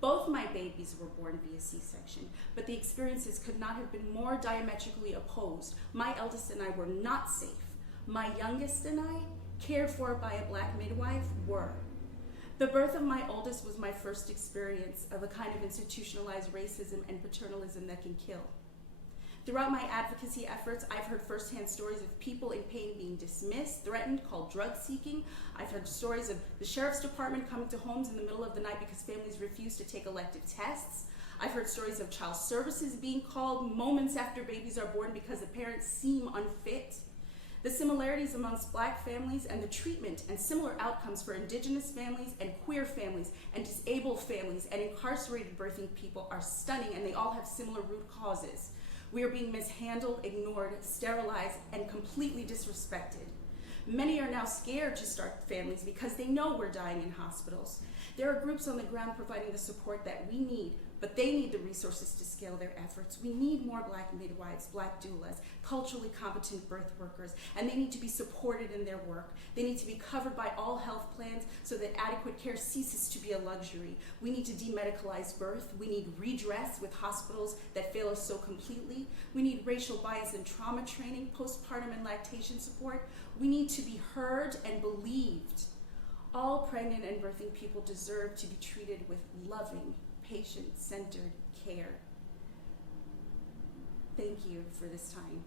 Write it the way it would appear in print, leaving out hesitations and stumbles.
Both my babies were born via C-section, but the experiences could not have been more diametrically opposed. My eldest and I were not safe. My youngest and I, cared for by a Black midwife, were. The birth of my oldest was my first experience of a kind of institutionalized racism and paternalism that can kill. Throughout my advocacy efforts, I've heard firsthand stories of people in pain being dismissed, threatened, called drug seeking. I've heard stories of the sheriff's department coming to homes in the middle of the night because families refuse to take elective tests. I've heard stories of child services being called moments after babies are born because the parents seem unfit. The similarities amongst Black families and the treatment and similar outcomes for Indigenous families and queer families and disabled families and incarcerated birthing people are stunning, and they all have similar root causes. We are being mishandled, ignored, sterilized, and completely disrespected. Many are now scared to start families because they know we're dying in hospitals. There are groups on the ground providing the support that we need, but they need the resources to scale their efforts. We need more Black midwives, Black doulas, culturally competent birth workers, and they need to be supported in their work. They need to be covered by all health plans so that adequate care ceases to be a luxury. We need to demedicalize birth. We need redress with hospitals that fail us so completely. We need racial bias and trauma training, postpartum and lactation support. We need to be heard and believed. All pregnant and birthing people deserve to be treated with loving, patient-centered care. Thank you for this time.